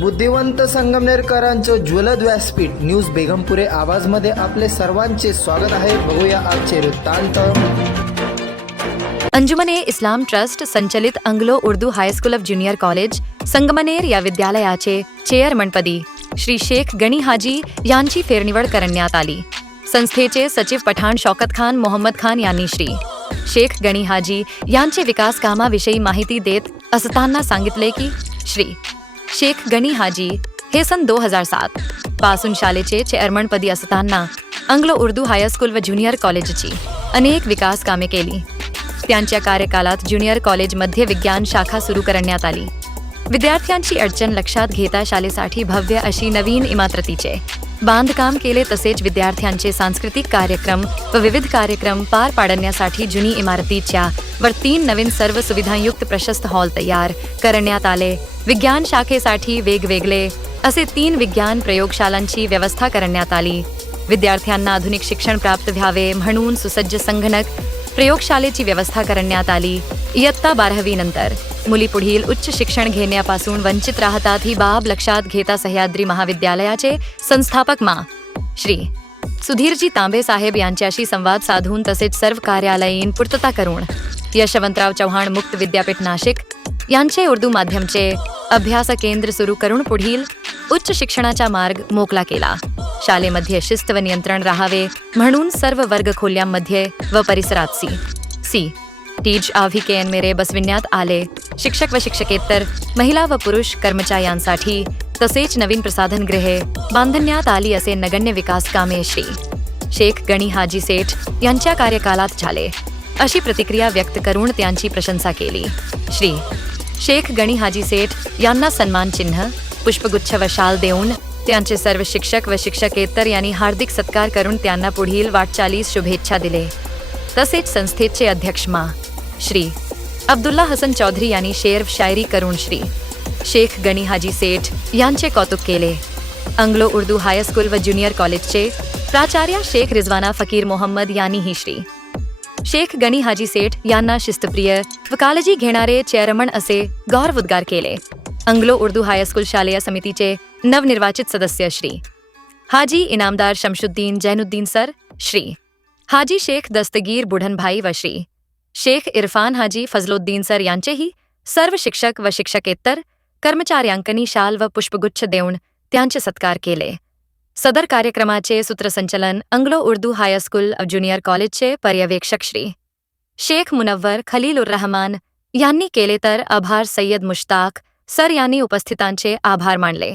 बुद्धिवंत संगमनेरकरांचं ज्वलद व्यासपीठ न्यूज बेगमपुरे आवाजमध्ये आपले सर्वांचे स्वागत आहे. बघूया आजचे वृत्तांत. अंजुमन-ए इस्लाम ट्रस्ट संचलित Anglo Urdu high school of junior college Sangamner या विद्यालयाचे चेअरमनपदी श्री शेख गणी हाजी यांची फेरनिवड करण्यात आली. संस्थेचे सचिव पठाण शौकत खान मोहम्मद खान यांनी श्री शेख गणी हाजी यांचे विकास कामाविषयी माहिती देत असताना सांगितले की श्री शेख गणी हाजी हे सन 2007 पासून शाळेचे चेअरमनपदी असताना अंग्लो उर्दू हायस्कूल व ज्युनियर कॉलेजची अनेक विकास कामे केली. त्यांच्या कार्यकालात ज्युनियर कॉलेजमध्ये विज्ञान शाखा सुरू करण्यात आली. विद्यार्थ्यांची अडचण लक्षात घेता शाळेसाठी भव्य अशी नवीन इमारतीचे बांधकाम केले. तसेच विद्यार्थ्यांचे सांस्कृतिक कार्यक्रम व विविध कार्यक्रम पार पाडण्यासाठी जुनी इमारतीच्या वर 3 नवीन सर्व सुविधायुक्त प्रशस्त हॉल तयार करण्यात आले. विज्ञान शाखेसाठी वेगवेगळे असे 3 विज्ञान प्रयोगशालांची व्यवस्था करण्यात आली. विद्यार्थ्यांना आधुनिक शिक्षण प्राप्त व्हावे म्हणून सुसज्ज संगणक प्रयोगशालेची व्यवस्था करण्यात आली. इयत्ता 12वी नंतर मुली पुढील उच्च शिक्षण घेण्यापासून वंचित राहतात ही बाब लक्षात घेता सह्याद्री महाविद्यालयाचे संस्थापक मा. श्री सुधीरजी तांबे साहेब यांच्याशी संवाद साधून तसेच सर्व कार्यालयीन पूर्तता करून यशवंतराव चव्हाण मुक्त विद्यापीठ नाशिक यांचे उर्दू माध्यमचे अभ्यास केंद्र सुरू करून पुढील उच्च शिक्षणाचा मार्ग मोकळा केला. शाळेमध्ये शिस्त व नियंत्रण राहावे म्हणून सर्व वर्ग खोल्यांमध्ये व परिसरात सी टीज आव्हिकेन मेरे बसविण्यात आले. शिक्षक व शिक्षकेतर महिला व पुरुष कर्मचाऱ्यांसाठी तसेच नवीन प्रसाधनगृहे बांधण्यात आली. असे नगण्य विकास कामे श्री शेख गणी हाजी सेठ यांच्या कार्यकालात झाले अशी प्रतिक्रिया व्यक्त करून त्यांची प्रशंसा केली. श्री शेख गणी हाजी सेठ यांना सन्मान चिन्ह पुष्पगुच्छ व शाल देऊन त्यांचे सर्व शिक्षक व शिक्षकेतर यांनी हार्दिक सत्कार करून त्यांना पुढील वाटचालीस शुभेच्छा दिले. तसेच संस्थेचे अध्यक्ष मा. श्री अब्दुल्ला हसन चौधरी यांनी शेर शायरी करून श्री शेख गणी हाजी सेठ यांचे कौतुक केले. अंग्लो उर्दू हायस्कूल व ज्युनियर कॉलेजचे प्राचार्य शेख रिजवाना फकीर मोहम्मद यांनीही श्री शेख गणी हाजी सेठ यांना शिस्तप्रिय व काळजी घेणारे चेअरमन असे गौरवोद्गार केले. अंग्लो उर्दू हायस्कूल शालेय समितीचे नवनिर्वाचित सदस्य श्री हाजी इनामदार शमशुद्दीन जैनुद्दीन सर, श्री हाजी शेख दस्तगीर बुढनभाई व श्री शेख इरफान हाजी फजलुद्दीन सर यांचेही सर्व शिक्षक व शिक्षकेतर कर्मचाऱ्यांकनी शाल व पुष्पगुच्छ देऊन त्यांचे सत्कार केले. सदर कार्यक्रमाचे सूत्रसंचलन अंग्लो उर्दू हायस्कूल ऑफ ज्युनियर कॉलेजचे पर्यवेक्षक श्री शेख मुनव्वर खलीलुर रहमान यांनी केले तर आभार सय्यद मुश्ताक सर यांनी उपस्थितांचे आभार मानले.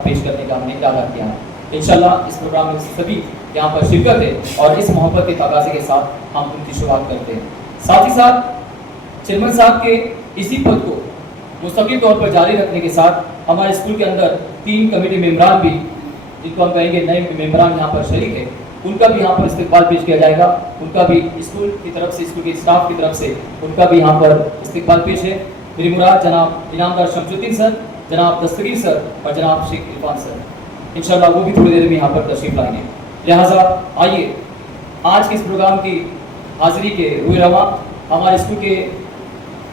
पेश करने का हमने इरादा किया है. इंशाल्लाह इस प्रोग्राम में सभी यहाँ पर शिरकत है और इस मोहब्बत के तकाज़े के साथ हम उनकी शुरुआत करते हैं. साथ ही साथ चेयरमैन साहब के इसी पद को मुस्तकिल तौर पर जारी रखने के साथ हमारे स्कूल के अंदर 3 कमेटी मेंबरान भी, जिनको हम कहेंगे नए मेंबरान यहाँ पर शरीक है, उनका भी यहाँ पर इस्तकबाल पेश किया जाएगा. उनका भी स्कूल की तरफ से, स्कूल के स्टाफ की तरफ से उनका भी यहाँ पर इस्तकबाल पेश है. मेरी मुराद जनाब इनामदार शमशुद्दीन सर, जनाब दस्तगीर सर और जनाब शेख इरफान सर. इंशाल्लाह वो भी थोड़ी देर में यहाँ पर तशरीफ लाएंगे. लिहाजा आइए आज के इस प्रोग्राम की हाजिरी के रुए रवा हमारे स्कूल के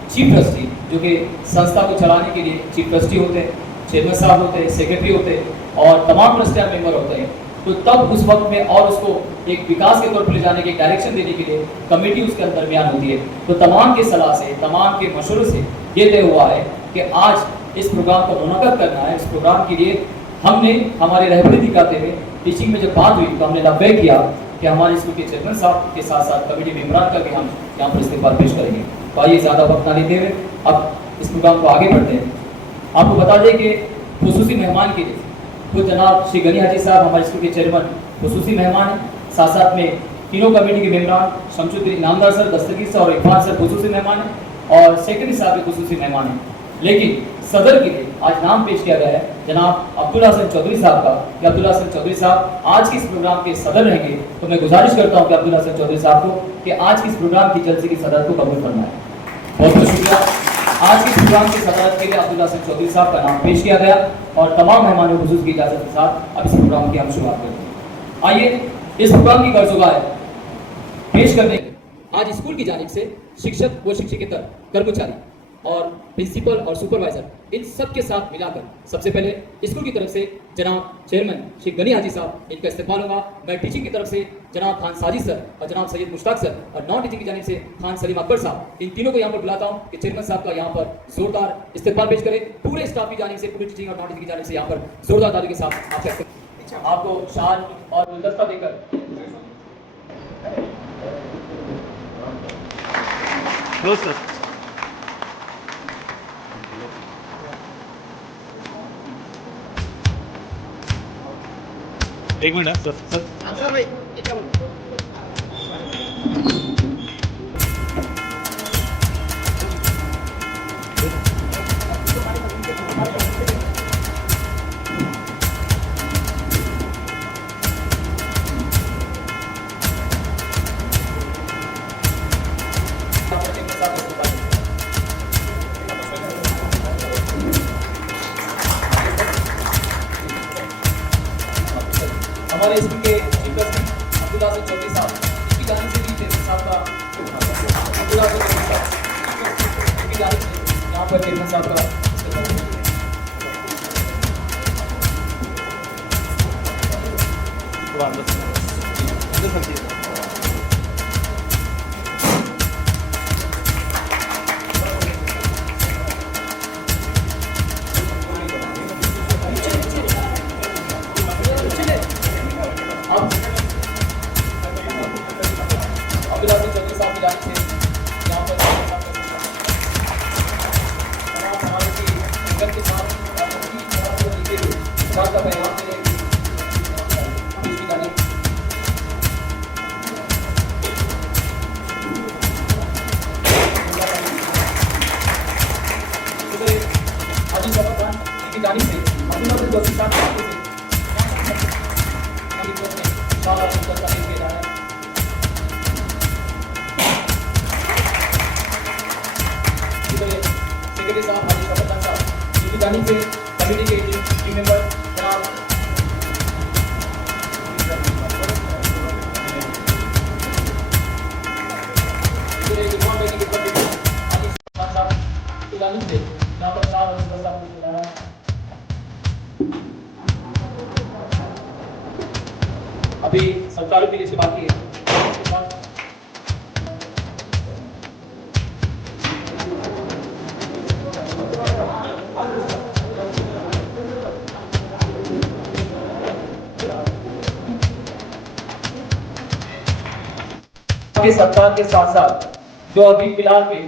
चीफ ट्रस्टी, जो कि संस्था को चलाने के लिए चीफ ट्रस्टी होते हैं, चेयरमैन साहब होते हैं, सेक्रेटरी होते हैं और तमाम ट्रस्टियाँ मेंबर होते हैं. तो तब उस वक्त में और उसको एक विकास के तौर पर ले जाने के डायरेक्शन देने के लिए कमेटी उसके अंदर बयान होती है. तो तमाम के सलाह से, तमाम के मशवरे से ये तय हुआ है कि आज इस प्रोग्राम को मुनक़्क़द करना है. इस प्रोग्राम के लिए हमने हमारी रहबरी दिखाते हुए टीचिंग में जब बात हुई तो हमने लब्बे किया कि हमारे स्कूल के चेयरमैन साहब के साथ साथ कमेटी मेंबरान का भी हम यहाँ पर इस्तेमाल पेश करेंगे. तो आइए ज़्यादा वक्त ना लेते हुए अब इस प्रोग्राम को आगे बढ़ते हैं. आपको बता दें कि खुसूसी मेहमान के लिए खुद जनाब श्री गनी हाजी साहब हमारे स्कूल के चेयरमैन खुसूसी मेहमान हैं. साथ साथ में तीनों कमेटी के मेंबरान शमशुद्दीन इनामदार सर, दस्तगीर सर और इरफान सर खुसूसी मेहमान हैं और सेक्रेटरी साहब भी खुसूसी मेहमान हैं. लेकिन सदर के लिए आज नाम पेश किया गया है जनाब अब्दुल्ला हसन चौधरी साहब का. कि अब्दुल्ला हसन चौधरी साहब आज के इस प्रोग्राम के सदर रहेंगे. तो मैं गुजारिश करता हूँ कि अब्दुल्ला हसन चौधरी साहब को कि आज के इस प्रोग्राम की जलसे की सदर को कबूल करना है. बहुत बहुत शुक्रिया. आज के प्रोग्राम के सदर के लिए अब्दुल्ला हसन चौधरी साहब का नाम पेश किया गया और तमाम मेहमानों खुसूस की इजाज़त के साथ अब इस प्रोग्राम की हम शुरुआत करते हैं. आइए इस प्रोग्राम की गर्जुगाह पेश करने आज स्कूल की जानिब से शिक्षक व शिक्षकेतर कर्मचारी और प्रिंसिपल और सुपरवाइजर इन सब के साथ मिलाकर सबसे पहले स्कूल की तरफ से जनाब चेयरमैन श्री गनी हाजी साहब इनका इस्तेमाल होगा। मैं टीचिंग की तरफ से जनाब खान साजिद सर और जनाब सैयद मुश्ताक सर और नॉन टीचिंग की जानिब से खान सलीम अकबर साहब, इन तीनों को यहाँ पर बुलाता हूँ कि चेयरमैन साहब का यहाँ पर जोरदार इस्तेमाल पेश करें। पूरे स्टाफ की जानिब से, पूरी टीचिंग और नॉन टीचिंग की जानिब से यहाँ पर जोरदार ताली के साथ आपको शाल और गुलदस्ता देकर एक मिनट सर हमारे स्कूल के अब्दुल्ला से चौधरी साहब इनकी जानिब से भी चेयरमैन साहब का अब्दुल्ला से चौधरी साहब इनकी जानिब से यहाँ पर चेयरमैन साहब का अब्दुल्ला से चौधरी साहब की जानिब से यहाँ पर समाज की संगत के साथ साथ का पैगाम देने की जानिब हाजी शफकत खान की जानिब से अब्दुल्ला से चौधरी साहब की सेक्रेटरी साहब हाजी शफकत खान साहब इनकी जानिब से कमेटी के टीम मेंबर जनाब रिजवान बेटी के हाजी शफकत साहब की जानिब से यहाँ पर साहब अभी संचालक की लिस्ट बाकी है। के सप्ताह के साथ साथ जो अभी फिलहाल में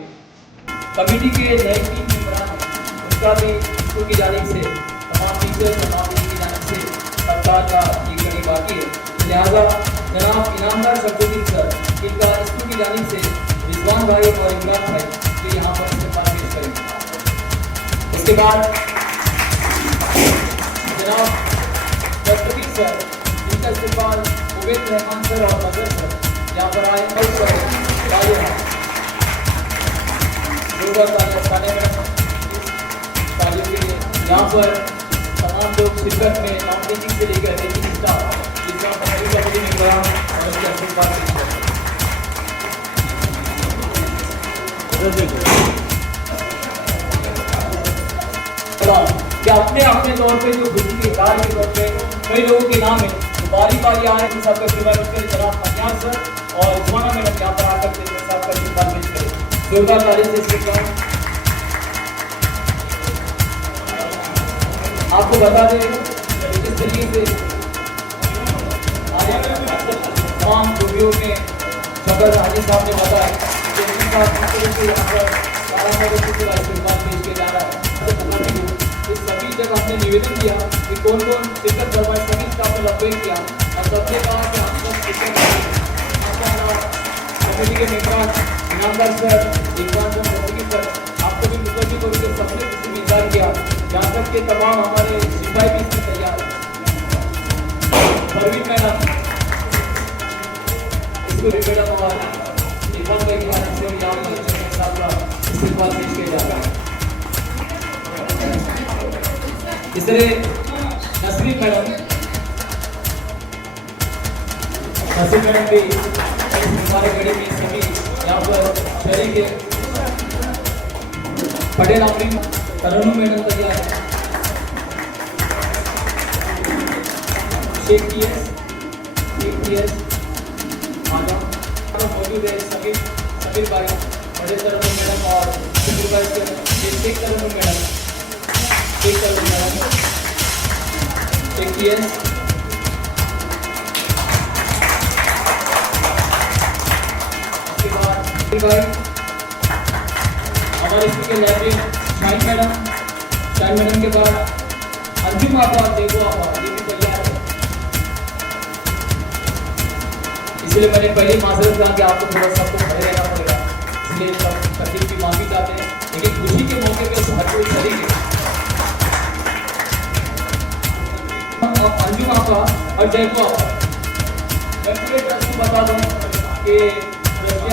कमेटी के नए टीम मेंबरान उनका भी स्कूल की जानिब से तमाम टीचर तमाम की जानिब से सप्ताह का ये कड़ी बाकी है। लिहाजा जनाब इनामदार शब्दुद्दीन सर इनका स्कूल की जानिब से रिजवान भाई और इमरान भाई जो यहाँ पर इस्तेमाल पेश करेंगे। इसके बाद जनाब दस्तगीर सर इनका इस्तेमाल उबैद रहमान सर और मजहर सर यहाँ पर आए कल सर तालियों के लिए यहाँ पर तमाम लोग शिरकत में नॉन टीचिंग से लेकर टीचिंग स्टाफ जिसका कमेटी मेंबर और उसके इस्तेमाल कि अपने अपने तौर पे जो खुशी के कार्य के तौर पे कई लोगों के नाम है तो बारी बारी आ रहे हैं सबका इस्तेमाल उसके लिए जनाब फनियाज सर और जुमाना मैडम यहाँ पर आकर चेयरमैन साहब का इस्तेमाल पेश करें। जोरदार ताली से इसके आपको बता दें किस तरीके से तमाम वीडियो में शफकत हाजी साहब ने बताया कि इनका इस्तेमाल पेश किया जा रहा है। इस सभी जब हमने निवेदन किया कि कौन कौन शिरकत करवाए सभी स्टाफ ने लंबे किया और सबने कहा कि हम सब शिरकत कमेटी के मेंबर Inamdar sir Irfan sir Dastagir sir आपको भी मुतवज्जो तौर से सबने किसी में इंतजार किया यहाँ तक कि तमाम हमारे सिपाही भी इसमें तैयार परवीन मैडम इसको मैडम और इरफान भाई के माध्यम से यहाँ पर चेयरमैन साहब का इस्तेमाल पेश किया जा रहा है। इस तरह नसरीन मैडम भी हमारे गढ़ी में सभी यहाँ पर शहरी के पटेल अमरीन तरन्नुम मैडम तैयार है। शेख टीएस आजा मौजूद है। समीर भाई बड़े तरन्नुम मैडम और समीर भाई के शेख तरन्नुम मैडम शेख टीएस भाई हमारे स्पीकर लाइब्रेरी शाइन मैडम के बाद अंजुम आपा देवो आपा ये भी तैयार है। इसलिए मैंने पहले माजरत कहा कि आपको थोड़ा सा आपको खड़े रहना पड़ेगा, इसलिए तकलीफ की माफी चाहते हैं, लेकिन खुशी के मौके पे हर कोई करेंगे। अंजुम आपा और जयको आपा मैं पूरे ट्रस्ट को बता दूं कि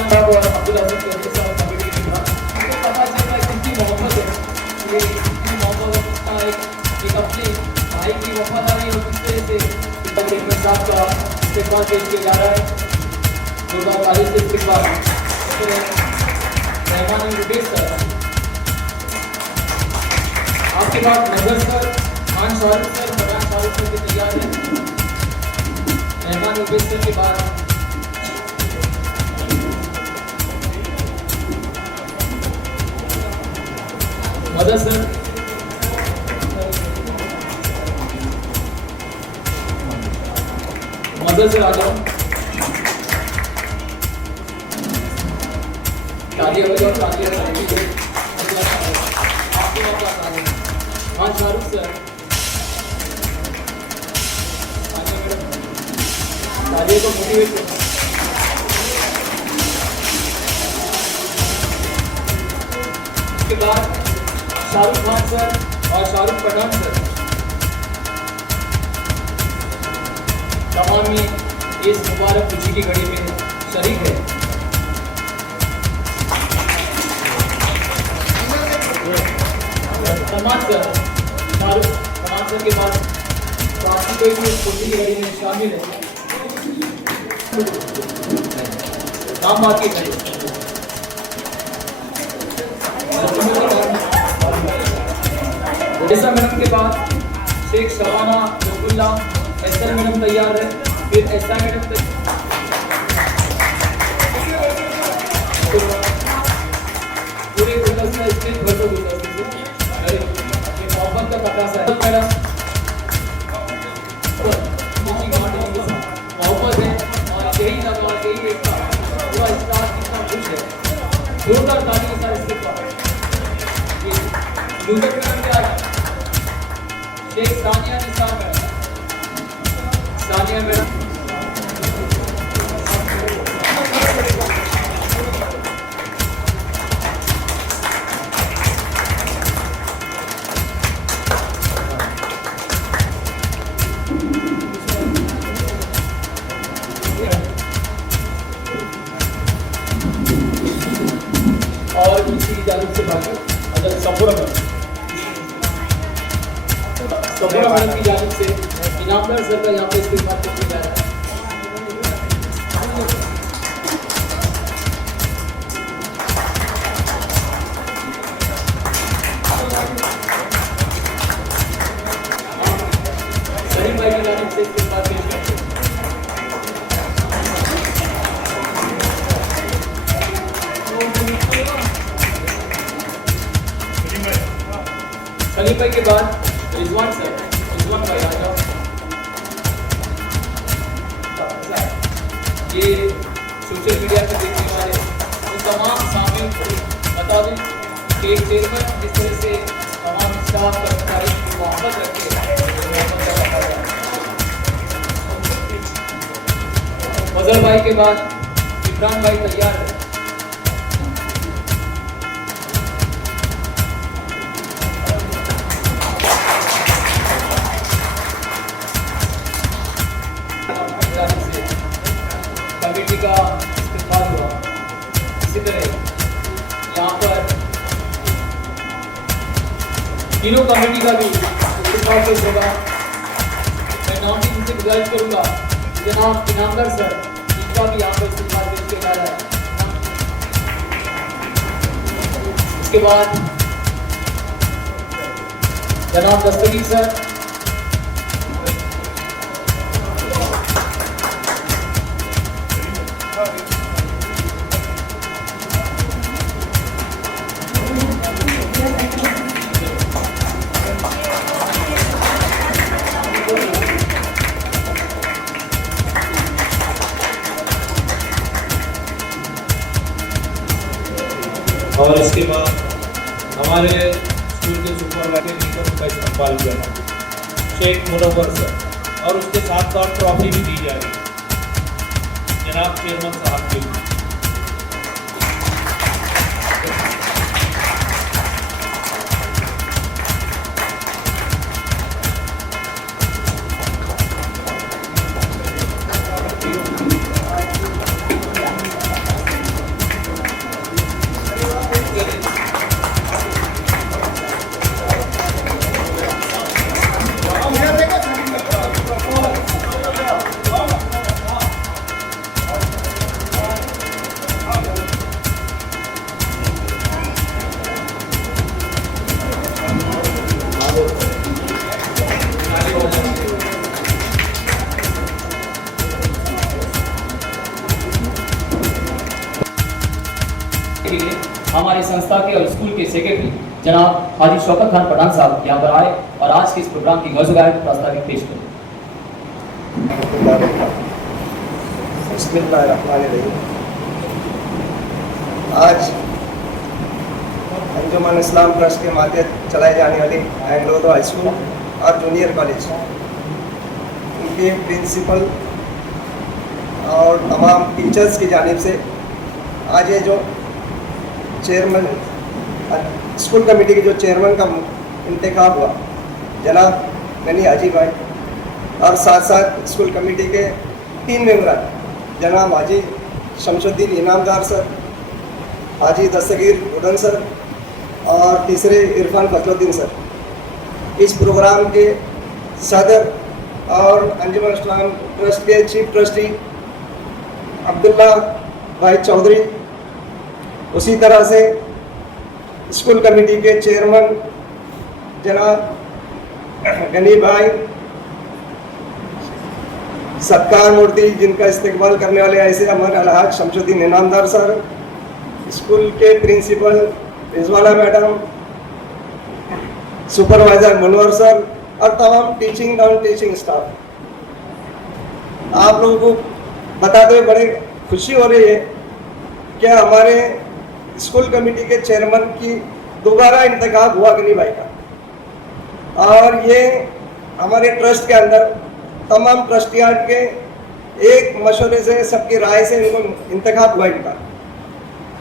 और अब्दुल अजीज चौधरी साहब कमेटी के बाद मुझे पता चल रहा है कितनी मोहब्बत है, ये कितनी मोहब्बत का एक अपने भाई की वफादारी और दूसरे से चेयरमैन साहब का इस्तेमाल पेश किया जा रहा है। गुरुद्वारा कॉलेज से इस्तेमाल रहमान रुबेश सर, आपके बाद नजर sir, Khan Shahrukh sir, Farhan Shahrukh sir के तैयार है। रहमान रुबेश सर के बाद मदर सर, आ जाओ। तालियां बजाओ, तालियां बजाओ। आपके मौका तालियां। हाँ शाहरुख सर, तालियों को मोटिवेट करो। उसके बाद शाहरुख खान सर और शाहरुख पठान सर तमाम इस मुबारक खुशी की घड़ी में शरीक है। सलमान सर, शाहरुख पठान सर के बाद बाकी कोई भी इस खुशी की घड़ी में शामिल है। नाम बाकी है ऐसा मैडम के बाद शेख शबाना रुकुल्ला ऐसा मैडम तैयार है। फिर ऐसा मैडम पूरे गुलदस्ता स्टेज भर दो गुलदस्ते से ये मोहब्बत का पता है मैडम मोहब्बत है और यही लगा यही एक पूरा स्टाफ कितना खुश है। जोरदार ताली के साथ इसके बाद यूजर मैडम क्या है शेख सानिया निसार मैडम, सानिया मैडम और इसी इजाजत से बाकी अगर सफुरा मैडम की जानिब से इनामदार सर का यहाँ पे इस्तेमाल किया जा रहा है। सलीम भाई की जानिब से इस्तेमाल पेश करते हैं। सलीम भाई के बाद रिजवान सर, रिजवान भाई आ जाओ। ये सोशल मीडिया पर देखने वाले उन तमाम सामियों को बता दूं कि एक चेयरमैन जिस तरह से तमाम स्टाफ कर्मचारी की मोहब्बत रखते हैं, फजल भाई के बाद इमरान भाई तैयार है। कमेटी का इस्तेमाल हुआ। इसी तरह यहाँ पर तीनों कमेटी का भी इस्तेमाल पेश होगा। मैं नाम की उनसे गुजारिश करूँगा जनाब इनामदार सर, इनका भी यहाँ पर इस्तेमाल पेश किया जा रहा है। उसके बाद जनाब दस्तगीर सर, और इसके बाद हमारे स्कूल के सुपरवाइजर का इस्तेमाल किया शेख मुनव्वर सर, और उसके साथ साथ ट्रॉफी भी दी जा रही है जनाब चेयरमैन साहब के लिए। के लिए हमारे संस्था के और स्कूल के सेक्रेटरी जनाब हाजी शौकत खान पठान साहब यहाँ पर आए और आज के इस प्रोग्राम की गौजगायत प्रस्तावित पेश करें। आज अंजुमन इस्लाम ट्रस्ट के माध्यम चलाए जाने वाली एंग्लो हाई स्कूल और जूनियर कॉलेज उनके प्रिंसिपल और तमाम टीचर्स की जानिब से आज ये जो चेयरमैन स्कूल कमेटी के जो चेयरमैन का इंतखाब हुआ जनाब गनी हाजी भाई, और साथ साथ स्कूल कमेटी के 3 मेंबर जनाब हाजी शमशुद्दीन इनामदार सर, हाजी दस्तगीर उदन सर और तीसरे इरफान फजलुद्दीन सर, इस प्रोग्राम के सदर और अंजुमन इस्लाम ट्रस्ट के चीफ ट्रस्टी अब्दुल्ला भाई चौधरी, उसी तरह से स्कूल कमेटी के चेयरमैन जनाब गनी भाई, सत्कार मूर्ति जिनका इस्तेकबाल करने वाले ऐसे हमारे अलहाज शमशुद्दीन इनामदार सर, स्कूल के प्रिंसिपल रिजवाना मैडम, सुपरवाइजर मुनवर सर और तमाम टीचिंग नॉन टीचिंग स्टाफ, आप लोगों को बताते हुए बड़े खुशी हो रही है कि हमारे स्कूल कमेटी के चेयरमैन की दोबारा इंतखाब हुआ गनी भाई का, और ये हमारे ट्रस्ट के अंदर तमाम ट्रस्टियान के एक मशवरे से सबकी राय से इनको इंतखाब हुआ इनका।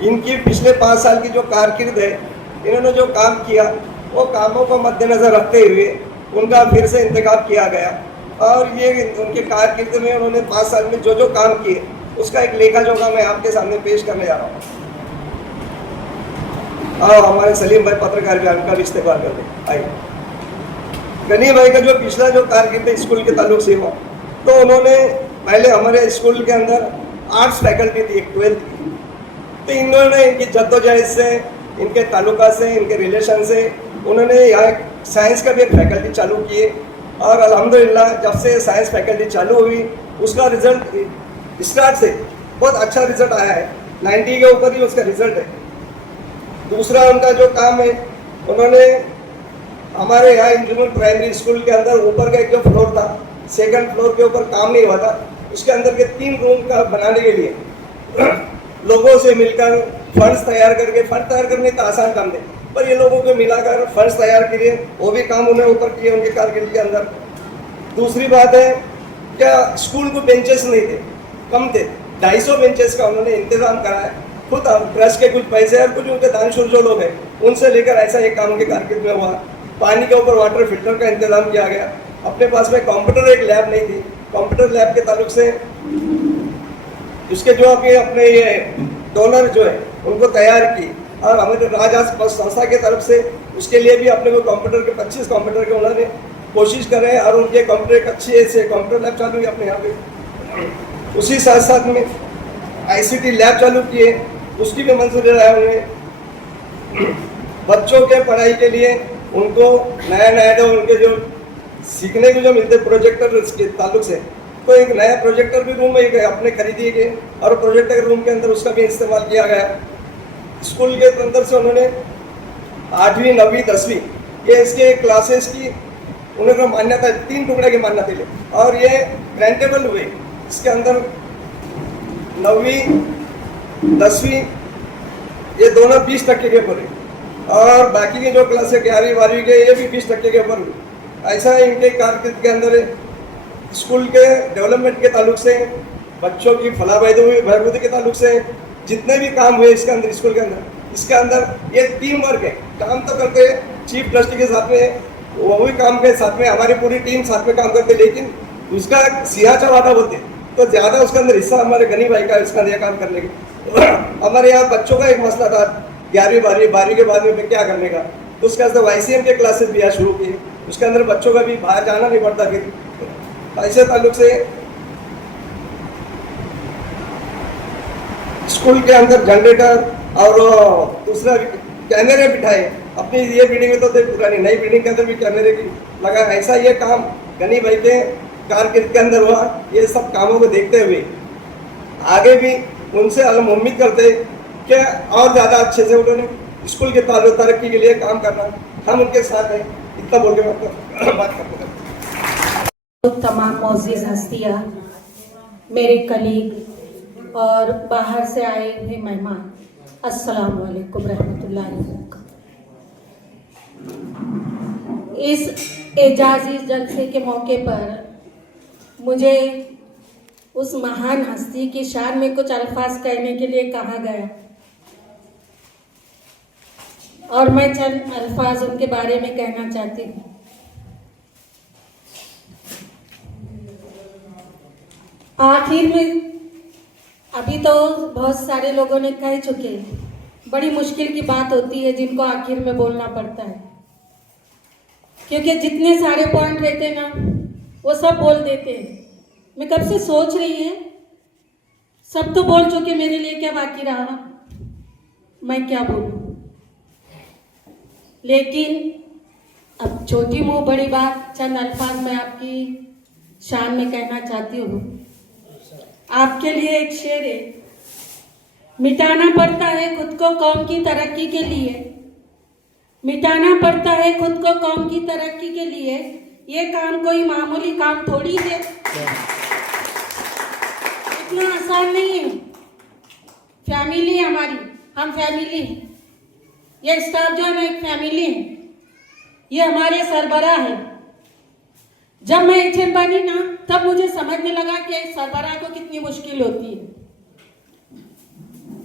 इनकी पिछले 5 साल की जो कारकिर्द है, इन्होंने जो काम किया वो कामों को मद्देनज़र रखते हुए उनका फिर से इंतखाब किया गया, और ये उनके कारकिर्द में उन्होंने 5 साल में जो जो काम किए उसका एक लेखा जोखा मैं आपके सामने पेश करने जा रहा हूँ। और हमारे सलीम भाई पत्रकार भी उनका भी इस्तेमाल कर दें। आइए, गनी भाई का जो पिछला जो कारकिर्द स्कूल के ताल्लुक से हुआ, तो उन्होंने पहले हमारे स्कूल के अंदर आर्ट्स फैकल्टी थी, एक 12th की, तो इन्होंने इनकी जद्दोजहद से, इनके ताल्लुका से, इनके रिलेशन से उन्होंने यहाँ साइंस का भी एक फैकल्टी चालू किए, और अल्हम्दुलिल्लाह जब से साइंस फैकल्टी चालू हुई उसका रिज़ल्ट स्टार्ट से बहुत अच्छा रिज़ल्ट आया है, 90 के ऊपर ही उसका रिज़ल्ट है। दूसरा उनका जो काम है, उन्होंने हमारे यहाँ इंजीनियर प्राइमरी स्कूल के अंदर ऊपर का एक जो फ्लोर था, 2nd फ्लोर के ऊपर काम नहीं हुआ था, उसके अंदर के 3 रूम का बनाने के लिए लोगों से मिलकर फंड्स तैयार करके, फंड तैयार करने तो आसान काम है, पर ये लोगों को मिलाकर फंड्स तैयार किए, वो भी काम उन्हें ऊपर किए उनके कारगिल के अंदर। दूसरी बात है, क्या स्कूल को बेंचेस नहीं थे, कम थे, 250 बेंचेस का उन्होंने इंतजाम कराया, खुद ट्रस्ट के कुछ पैसे और कुछ उनके दानशूर जो लोग हैं उनसे लेकर ऐसा एक काम के कारगिल में हुआ। पानी के ऊपर वाटर फिल्टर का इंतजाम किया गया। अपने पास में कंप्यूटर एक लैब नहीं थी, कंप्यूटर लैब के ताल्लुक से उसके जो अपने ये डोनर जो है उनको तैयार की, और हमारे राजस्व संस्था के तरफ से उसके लिए भी अपने को कंप्यूटर के 25 कंप्यूटर के उन्होंने कोशिश करें, और उनके कंप्यूटर एक अच्छी से कंप्यूटर लैब चालू हुई अपने यहाँ पे। उसी साथ साथ में ICT लैब चालू किए, उसकी भी मंजूरी रहा उन्हें। बच्चों के पढ़ाई के लिए उनको नया नया जो उनके जो सीखने को जो मिलते प्रोजेक्टर के ताल्लुक से, तो एक नया प्रोजेक्टर भी रूम में अपने खरीदिए गए और प्रोजेक्टर रूम के अंदर उसका भी इस्तेमाल किया गया। स्कूल के अंदर से उन्होंने 8वीं 9वीं 10वीं ये इसके क्लासेस की उन्होंने मान्यता 3 टुकड़े की मान्यता ली और ये ग्रांटेबल हुए। इसके अंदर 9वीं 10वीं ये दोनों 20% के ऊपर है और बाकी के जो क्लास है 11वीं 12वीं के ये भी 20% के ऊपर हुए। ऐसा इनके कारकिर्द के अंदर स्कूल के डेवलपमेंट के ताल्लुक से, बच्चों की फलाह बहबूदी के ताल्लुक से जितने भी काम हुए इसके अंदर स्कूल के अंदर, इसके अंदर ये टीम वर्क है। काम तो करते चीफ ट्रस्टी के साथ में, वो भी काम के साथ में हमारी पूरी टीम साथ में काम करते, लेकिन उसका सियाचा वादा बोलते तो ज़्यादा उसके अंदर हिस्सा हमारे गनी भाई का इसका अंदर काम करने के। हमारे यहाँ बच्चों का एक मसला था 11वीं 12वीं के बाद में क्या करने का, तो उसके अंदर YCM के क्लासेस भी यहाँ शुरू किए। उसके अंदर बच्चों का भी बाहर जाना नहीं पड़ता। फिर ऐसे ताल्लुक से स्कूल के अंदर जनरेटर और दूसरा कैमरे बिठाए। अपनी ये बिल्डिंग में तो पुरानी, नई बिल्डिंग के अंदर भी कैमरे की लगा। ऐसा ये काम गनी भाई के कारकिर्द के अंदर हुआ। ये सब कामों को देखते हुए आगे भी उनसे हम उम्मीद करते कि और ज़्यादा अच्छे से उन्होंने स्कूल के तरक्की के लिए काम करना, हम उनके साथ हैं। इतना बोल के बात करते हैं। तमाम मौजूद हस्तियाँ, मेरे कलीग और बाहर से आए हुए मेहमान, अस्सलाम वालेकुम रहमतुल्लाहि व बरकातहू। इस एजाजी जलसे के मौके पर मुझे उस महान हस्ती की शान में कुछ अल्फाज कहने के लिए कहा गया और मैं चंद अल्फाज उनके बारे में कहना चाहती हूँ। आखिर में अभी तो बहुत सारे लोगों ने कह चुके हैं, बड़ी मुश्किल की बात होती है जिनको आखिर में बोलना पड़ता है, क्योंकि जितने सारे पॉइंट रहते हैं ना वो सब बोल देते हैं। मैं कब से सोच रही है, सब तो बोल चुके, मेरे लिए क्या बाकी रहा, मैं क्या बोलूं। लेकिन अब छोटी मुंह बड़ी बात, चंद अल्फाज मैं आपकी शान में कहना चाहती हूँ। आपके लिए एक शेर है, मिटाना पड़ता है खुद को कौम की तरक्की के लिए, मिटाना पड़ता है खुद को कौम की तरक्की के लिए, ये काम कोई मामूली काम थोड़ी है, इतना आसान नहीं है। फैमिली हमारी, हम फैमिली हैं, ये स्टाफ जो है ना एक फैमिली है, ये हमारे सरबराह है। जब मैं HM बनी ना तब मुझे समझने लगा कि सरबराह को कितनी मुश्किल होती है।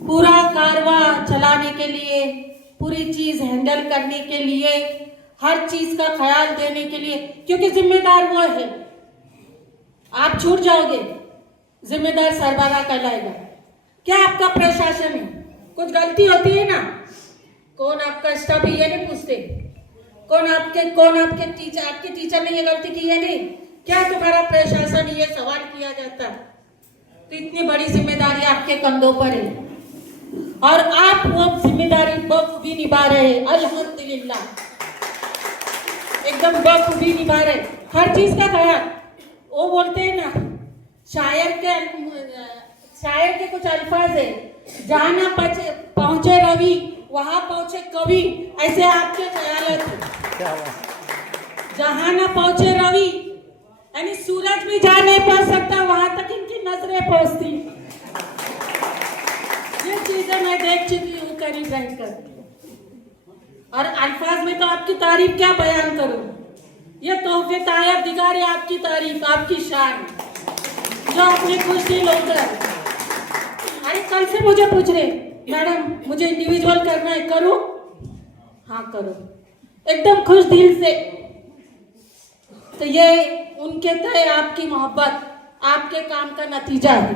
पूरा कारवा चलाने के लिए, पूरी चीज हैंडल करने के लिए, हर चीज का ख्याल देने के लिए, क्योंकि जिम्मेदार वो है। आप छूट जाओगे, जिम्मेदार सरबराह कहलाएगा। क्या आपका प्रशासन है, कुछ गलती होती है ना, कौन आपका स्टाफ ये नहीं पूछते, कौन आपके टीचर, आपके टीचर ने ये गलती की है नहीं, क्या तुम्हारा प्रशासन ये सवाल किया जाता। तो इतनी बड़ी जिम्मेदारी आपके कंधों पर है और आप वो जिम्मेदारी बखूबी निभा रहे हैं, अल्हम्दुलिल्लाह, एकदम बखूबी निभा रहे। हर चीज का ख्याल, वो बोलते हैं ना, शायर के कुछ अल्फाज है, जहाँ ना पहुंचे रवि वहां पहुंचे कवि, ऐसे आपके ख्याल थे। जहाँ ना पहुंचे रवि यानी सूरज भी जा नहीं पहुंच सकता, वहां तक इनकी नजरें पहुंचती। ये चीजें मैं देख चुकी हूँ करीब रहकर, और अल्फाज में तो आपकी तारीफ क्या बयान करूं। ये तोहफे तायब दिगारे आपकी तारीफ, आपकी शान, जो आपने खुश दिल होकर। अरे कल से मुझे पूछ रहे, मैडम मुझे इंडिविजुअल करना है, करूं? हाँ करो, एकदम खुश दिल से। तो ये उनके तय आपकी मोहब्बत, आपके काम का नतीजा है,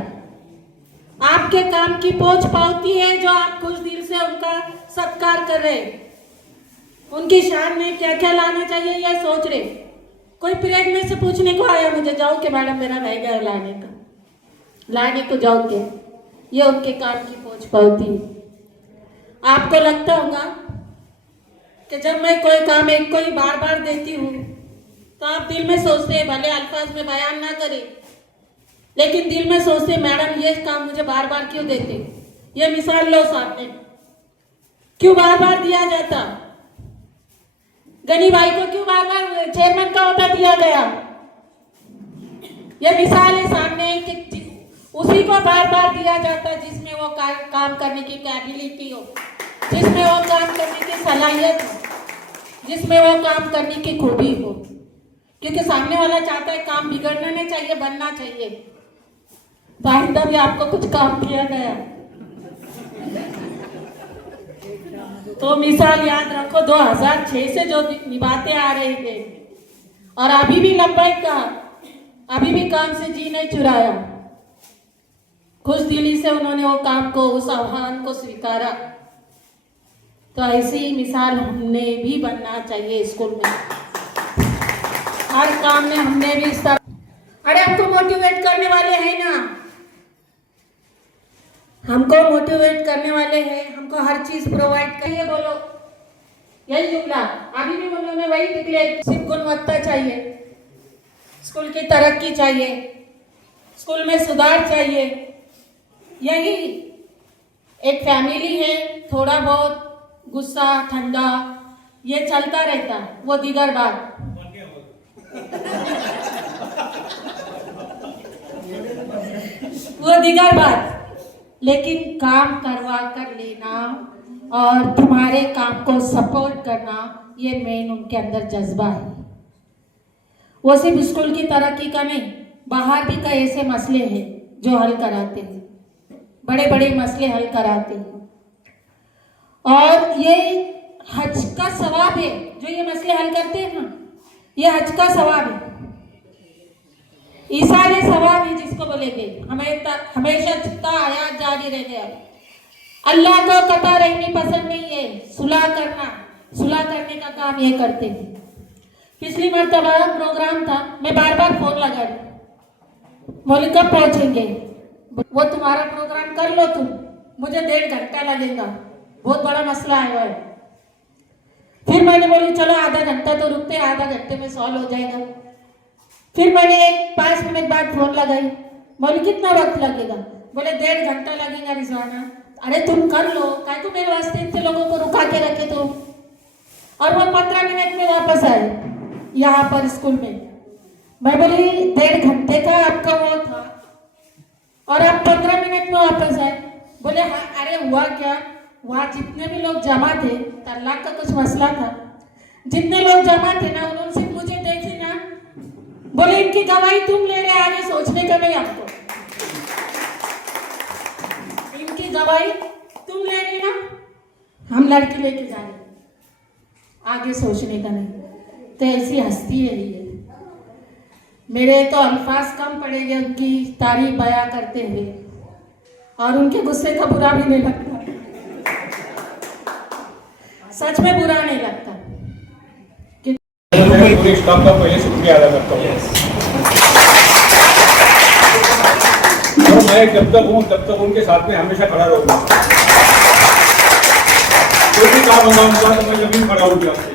आपके काम की पोंछ पावती है, जो आप खुश दिल से उनका सत्कार कर रहे, उनकी शान में क्या क्या लाना चाहिए ये सोच रहे। कोई पीरियड में से पूछने को आया मुझे, जाओ कि मैडम मेरा रह गया लाने को जाओ के, ये उनके काम की पोंछ पावती है। आपको लगता होगा कि जब मैं कोई काम एक को ही बार बार देती हूँ तो आप दिल में सोचते हैं, भले अल्फाज में बयान ना करें, लेकिन दिल में सोचते मैडम ये काम मुझे बार बार क्यों देते। ये मिसाल लो सामने, क्यों बार बार दिया जाता। गनी भाई को क्यों बार बार चेयरमैन का ओहदा दिया गया। ये मिसाल है सामने कि उसी को बार बार दिया जाता जिसमें वो काम करने की कैपेबिलिटी हो, जिसमें वो काम करने की सलाहियत हो, जिसमें वो काम करने की खूबी हो। क्योंकि सामने वाला चाहता है काम बिगड़ना नहीं चाहिए, बनना चाहिए। तो आइंदा भी आपको कुछ काम किया गया तो मिसाल याद रखो, 2006 से जो निभाते आ रहे थे और अभी भी लब्बैक कहा, अभी भी काम से जी नहीं चुराया। खुश दिली से उन्होंने वो काम को, उस आह्वान को स्वीकारा। तो ऐसी ही मिसाल हमने भी बनना चाहिए स्कूल में, हर काम में हमने भी इस तरह। अरे हमको मोटिवेट करने वाले हैं ना, हमको मोटिवेट करने वाले हैं, हमको हर चीज प्रोवाइड करिए। बोलो यही जुमला अभी भी उन्होंने वही डिक्लेयर, सिर्फ गुणवत्ता चाहिए, स्कूल की तरक्की चाहिए, स्कूल में सुधार चाहिए। यही एक फैमिली है, थोड़ा बहुत गुस्सा ठंडा ये चलता रहता, वो दीगर बात। वो दीगर बात, लेकिन काम करवा कर लेना और तुम्हारे काम को सपोर्ट करना, ये मेन उनके अंदर जज्बा है। वो सिर्फ स्कूल की तरक्की का नहीं, बाहर भी कई ऐसे मसले हैं जो हल कराते हैं, बड़े बड़े मसले हल कराते हैं। और ये हज का सवाब है, जो ये मसले हल करते हैं ना, ये हज का सवाब है, ईसारे सवाब है जिसको बोलेंगे। हमेशा जितना हयात जारी रह गया। अल्लाह को कता रहनी पसंद नहीं है, सुलह करने का काम ये करते हैं। पिछली मरतबा प्रोग्राम था, मैं बार बार फोन लगा रही, बोली कब पहुंचेंगे। वो तुम्हारा प्रोग्राम कर लो तुम, मुझे 1.5 घंटा लगेगा, बहुत बड़ा मसला आया है। फिर मैंने बोली चलो आधा घंटा तो रुकते, आधा घंटे में सॉल्व हो जाएगा। फिर मैंने 5 मिनट बाद फोन लगाई, बोली कितना वक्त लगेगा। बोले 1.5 घंटा लगेगा रिजवाना। अरे तुम कर लो, काय को मेरे वास्ते इतने लोगों को रुका के रखे तुम। और वो 15 मिनट में वापस आए यहाँ पर स्कूल में। मैं बोली 1.5 घंटे का आपका वो था और आप 15 मिनट में वापस आए। बोले हाँ, अरे हुआ क्या, वहाँ जितने भी लोग जमा थे, तलाक का कुछ मसला था, जितने लोग जमा थे ना, उन्होंने सिर्फ मुझे देखे ना, बोले इनकी गवाही तुम ले रहे, आगे सोचने का नहीं आपको, इनकी गवाही तुम ले रहे ना, हम लड़की लेके जा रहे, आगे सोचने का नहीं। तो ऐसी हस्ती है ये। मेरे तो अल्फाज कम पड़ेंगे उनकी तारीफ बयां करते हुए, और उनके गुस्से का बुरा भी नहीं लगता, सच में बुरा नहीं लगता। मैं पूरे स्टाफ का पहले शुक्रिया अदा करता हूँ। और मैं जब तक हूँ तब तक उनके साथ में हमेशा खड़ा रहूँगा। कोई भी काम होगा उनका तो मैं जमीन खड़ा हूँ आपसे।